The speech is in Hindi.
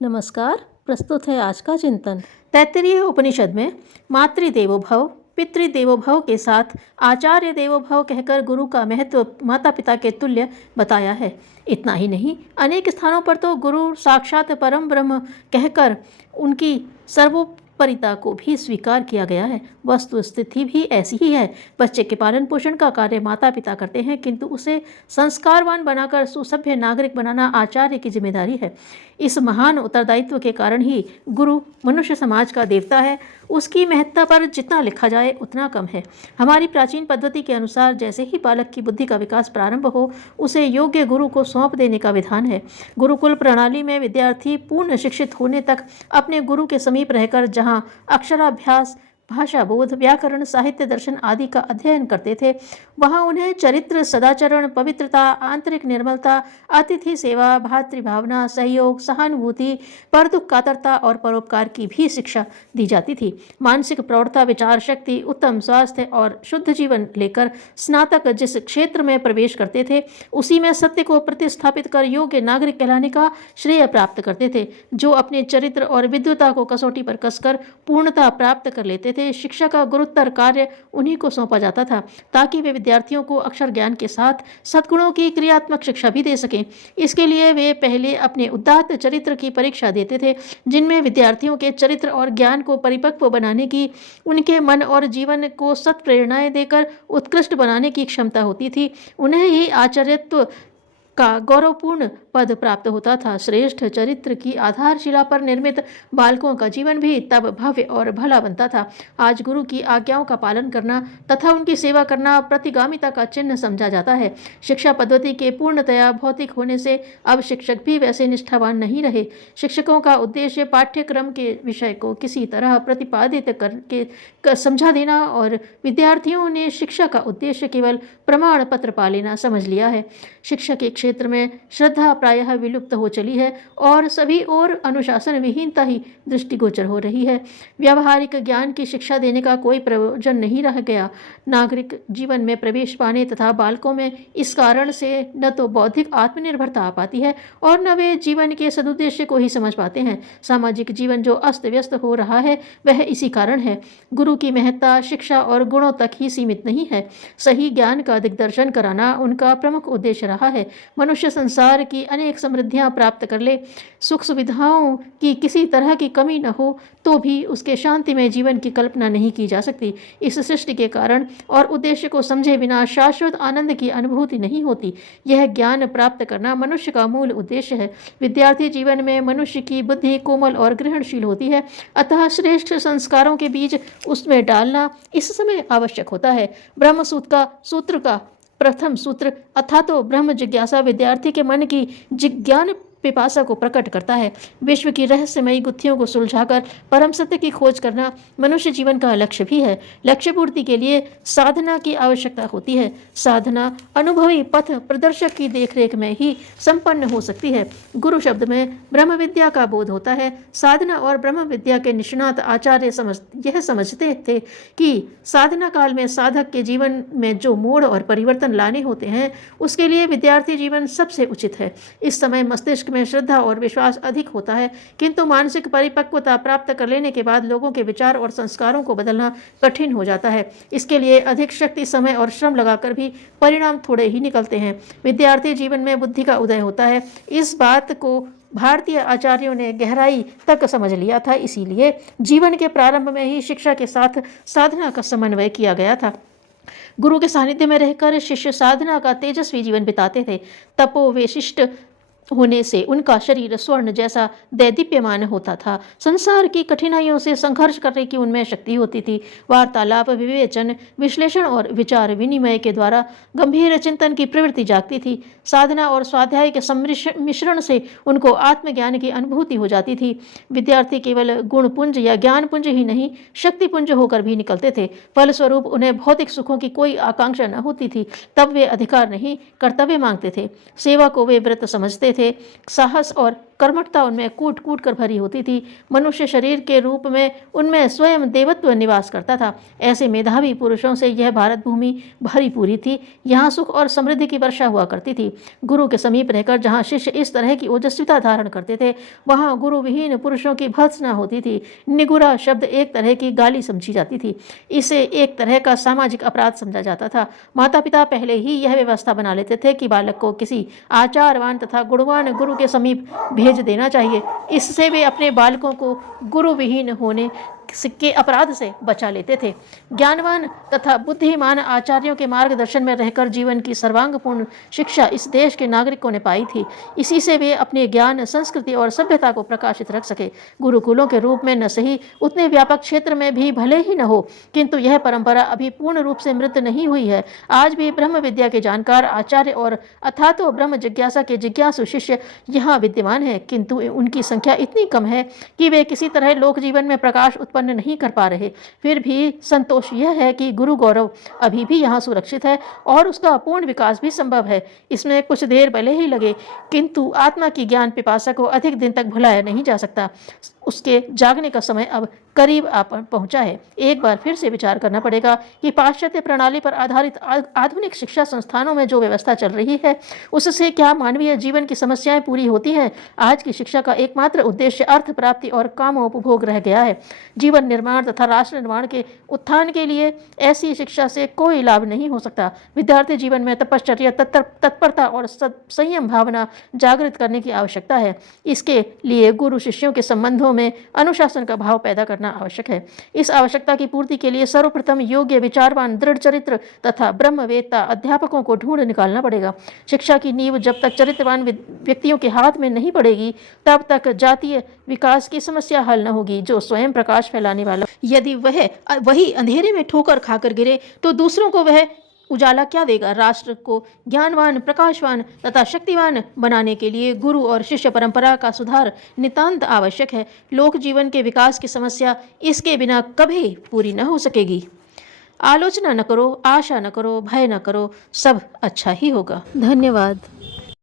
नमस्कार। प्रस्तुत है आज का चिंतन। तैत्तिरीय उपनिषद में मातृदेवो भव, पितृदेवो भव के साथ आचार्य देवो भव कहकर गुरु का महत्व माता पिता के तुल्य बताया है। इतना ही नहीं, अनेक स्थानों पर तो गुरु साक्षात परम ब्रह्म कहकर उनकी सर्वोपरिता को भी स्वीकार किया गया है। वस्तु स्थिति भी ऐसी ही है। बच्चे के पालन पोषण का कार्य माता पिता करते हैं, किंतु उसे संस्कारवान बनाकर सुसभ्य नागरिक बनाना आचार्य की जिम्मेदारी है। इस महान उत्तरदायित्व के कारण ही गुरु मनुष्य समाज का देवता है। उसकी महत्ता पर जितना लिखा जाए उतना कम है। हमारी प्राचीन पद्धति के अनुसार जैसे ही बालक की बुद्धि का विकास प्रारंभ हो, उसे योग्य गुरु को सौंप देने का विधान है। गुरुकुल प्रणाली में विद्यार्थी पूर्ण शिक्षित होने तक अपने गुरु के समीप रहकर जहाँ अक्षराभ्यास, भाषा बोध, व्याकरण, साहित्य, दर्शन आदि का अध्ययन करते थे, वहाँ उन्हें चरित्र, सदाचरण, पवित्रता, आंतरिक निर्मलता, अतिथि सेवा, भातृभावना, सहयोग, सहानुभूति, पर दुख कातरता और परोपकार की भी शिक्षा दी जाती थी। मानसिक प्रौढ़ता, विचार शक्ति, उत्तम स्वास्थ्य और शुद्ध जीवन लेकर स्नातक जिस क्षेत्र में प्रवेश करते थे, उसी में सत्य को प्रतिस्थापित कर योग्य नागरिक कहलाने का श्रेय प्राप्त करते थे, जो अपने चरित्र और विद्वता को कसौटी पर कसकर पूर्णता प्राप्त कर लेते थे। शिक्षा का गुरुतर कार्य उन्हीं को सौंपा जाता था, ताकि वे विद्यार्थियों को अक्षर ज्ञान के साथ सद्गुणों की क्रियात्मक शिक्षा भी दे सकें। इसके लिए वे पहले अपने उदात्त चरित्र की परीक्षा देते थे, जिनमें विद्यार्थियों के चरित्र और ज्ञान को परिपक्व बनाने की, उनके मन और जीवन को सत् प्रेरणाएं देकर उत्कृष्ट बनाने की क्षमता होती थी। उन्हें ही आचार्यत्व का गौरवपूर्ण पद प्राप्त होता था। श्रेष्ठ चरित्र की आधारशिला पर निर्मित बालकों का जीवन भी तब भव्य और भला बनता था। आज गुरु की आज्ञाओं का पालन करना तथा उनकी सेवा करना प्रतिगामिता का चिन्ह समझा जाता है। शिक्षा पद्धति के पूर्णतया भौतिक होने से अब शिक्षक भी वैसे निष्ठावान नहीं रहे। शिक्षकों का उद्देश्य पाठ्यक्रम के विषय को किसी तरह प्रतिपादित करके समझा देना और विद्यार्थियों ने शिक्षा का उद्देश्य केवल प्रमाण पत्र पा लेना समझ लिया है। शिक्षा के क्षेत्र में श्रद्धा प्रायः विलुप्त हो चली है और सभी और अनुशासन विहीनता ही दृष्टिगोचर हो रही है। व्यावहारिक ज्ञान की शिक्षा देने का कोई प्रयोजन नहीं रह गया। नागरिक जीवन में प्रवेश पाने तथा बालकों में इस कारण से न तो बौद्धिक आत्मनिर्भरता आ पाती है और न वे जीवन के सदुद्देश्य को ही समझ पाते हैं। सामाजिक जीवन जो अस्त व्यस्त हो रहा है, वह इसी कारण है। गुरु की महत्ता शिक्षा और गुणों तक ही सीमित नहीं है। सही ज्ञान का दिग्दर्शन कराना उनका प्रमुख उद्देश्य रहा है। मनुष्य संसार की अनेक समृद्धियां प्राप्त कर ले, सुख सुविधाओं की किसी तरह की कमी न हो, तो भी उसके शांतिमय जीवन की कल्पना नहीं की जा सकती। इस सृष्टि के कारण और उद्देश्य को समझे बिना शाश्वत आनंद की अनुभूति नहीं होती। यह ज्ञान प्राप्त करना मनुष्य का मूल उद्देश्य है। विद्यार्थी जीवन में मनुष्य की बुद्धि कोमल और ग्रहणशील होती है, अतः श्रेष्ठ संस्कारों के बीज उसमें डालना इस समय आवश्यक होता है। सूत्र का प्रथम सूत्र अथा तो ब्रह्म जिज्ञासा विद्यार्थी के मन की जिज्ञान पिपासा को प्रकट करता है। विश्व की रहस्यमयी गुत्थियों को सुलझाकर परम सत्य की खोज करना मनुष्य जीवन का लक्ष्य भी है। लक्ष्य पूर्ति के लिए साधना की आवश्यकता होती है। साधना अनुभवी पथ प्रदर्शक की देखरेख में ही संपन्न हो सकती है। गुरु शब्द में ब्रह्म विद्या का बोध होता है। साधना और ब्रह्म विद्या के निष्णात आचार्य यह समझते थे कि साधना काल में साधक के जीवन में जो मोड़ और परिवर्तन लाने होते हैं, उसके लिए विद्यार्थी जीवन सबसे उचित है। इस समय मस्तिष्क में श्रद्धा और विश्वास अधिक होता है, किंतु मानसिक परिपक्वता प्राप्त कर लेने के बाद लोगों के विचार और संस्कारों को बदलना कठिन हो जाता है। इसके लिए अधिक शक्ति, समय और श्रम लगाकर भी परिणाम थोड़े ही निकलते हैं। विद्यार्थी जीवन में बुद्धि का उदय होता है। इस बात को भारतीय आचार्यों ने गहराई तक समझ लिया था। इसीलिए जीवन के प्रारंभ में ही शिक्षा के साथ साधना का समन्वय किया गया था। गुरु के सानिध्य में रहकर शिष्य साधना का तेजस्वी जीवन बिताते थे। तपोवशिष्ट होने से उनका शरीर स्वर्ण जैसा दैदीप्यमान होता था। संसार की कठिनाइयों से संघर्ष करने की उनमें शक्ति होती थी। वार्तालाप, विवेचन, विश्लेषण और विचार विनिमय के द्वारा गंभीर चिंतन की प्रवृत्ति जागती थी। साधना और स्वाध्याय के मिश्रण से उनको आत्मज्ञान की अनुभूति हो जाती थी। विद्यार्थी केवल गुणपुंज या ज्ञानपुंज ही नहीं, शक्तिपुंज होकर भी निकलते थे। फलस्वरूप उन्हें भौतिक सुखों की कोई आकांक्षा न होती थी। तब वे अधिकार नहीं, कर्तव्य मांगते थे। सेवा को वे व्रत समझते थे। साहस और कर्मठता उनमें कूट कूट कर भरी होती थी। मनुष्य शरीर के रूप में उनमें स्वयं देवत्व निवास करता था। ऐसे मेधावी पुरुषों से यह भारत भूमि भरी पूरी थी। यहाँ सुख और समृद्धि की वर्षा हुआ करती थी। गुरु के समीप रहकर जहाँ शिष्य इस तरह की ओजस्विता धारण करते थे, वहाँ गुरु विहीन पुरुषों की भर्त्सना होती थी। निगुरा शब्द एक तरह की गाली समझी जाती थी। इसे एक तरह का सामाजिक अपराध समझा जाता था। माता पिता पहले ही यह व्यवस्था बना लेते थे कि बालक को किसी आचारवान तथा गुणवान गुरु के समीप भेज देना चाहिए। इससे वे अपने बालकों को गुरु विहीन होने के अपराध से बचा लेते थे। ज्ञानवान तथा बुद्धिमान आचार्यों के मार्गदर्शन में रहकर जीवन की सर्वांगपूर्ण शिक्षा इस देश के नागरिकों ने पाई थी। इसी से वे अपने ज्ञान, संस्कृति और सभ्यता को प्रकाशित रख सके। गुरुकुलों के रूप में न सही उतने व्यापक क्षेत्र में भी भले ही न हो, किंतु यह परंपरा अभी पूर्ण रूप से मृत नहीं हुई है। आज भी ब्रह्म विद्या के जानकार आचार्य और अथातो ब्रह्म जिज्ञासा के जिज्ञासु शिष्य यहाँ विद्यमान है, किंतु उनकी संख्या इतनी कम है कि वे किसी तरह लोक जीवन में प्रकाश उत्पन्न नहीं कर पा रहे। फिर भी संतोष यह है कि गुरु गौरव अभी भी यहाँ सुरक्षित है और उसका पूर्ण विकास भी संभव है। इसमें कुछ देर भले ही लगे, किंतु आत्मा की ज्ञान पिपासा को अधिक दिन तक भुलाया नहीं जा सकता। उसके जागने का समय अब करीब आ पहुंचा है। एक बार फिर से विचार करना पड़ेगा कि पाश्चात्य प्रणाली पर आधारित आधुनिक शिक्षा संस्थानों में जो व्यवस्था चल रही है, उससे क्या मानवीय जीवन की समस्याएं पूरी होती हैं? आज की शिक्षा का एकमात्र उद्देश्य अर्थ प्राप्ति और कामोपभोग रह गया है। जीवन निर्माण तथा राष्ट्र निर्माण के उत्थान के लिए ऐसी शिक्षा से कोई लाभ नहीं हो सकता। विद्यार्थी जीवन में तपश्चर्या, तत्परता और संयम भावना जागृत करने की आवश्यकता है। इसके लिए गुरु शिष्यों के संबंधों में अनुशासन का भाव पैदा करना आवश्यक है। इस आवश्यकता की पूर्ति के लिए सर्वप्रथम योग्य, विचारवान, दृढ़ चरित्र तथा ब्रह्मवेत्ता अध्यापकों को ढूंढ निकालना पड़ेगा। शिक्षा की नींव जब तक चरित्रवान व्यक्तियों के हाथ में नहीं पड़ेगी, तब तक जातीय विकास की समस्या हल न होगी। जो स्वयं प्रकाश फैलाने वाला, यदि वही अंधेरे में ठोकर खाकर गिरे तो दूसरों को वह उजाला क्या देगा? राष्ट्र को ज्ञानवान, प्रकाशवान तथा शक्तिवान बनाने के लिए गुरु और शिष्य परंपरा का सुधार नितांत आवश्यक है। लोक जीवन के विकास की समस्या इसके बिना कभी पूरी न हो सकेगी। आलोचना न करो, आशा न करो, भय न करो, सब अच्छा ही होगा। धन्यवाद।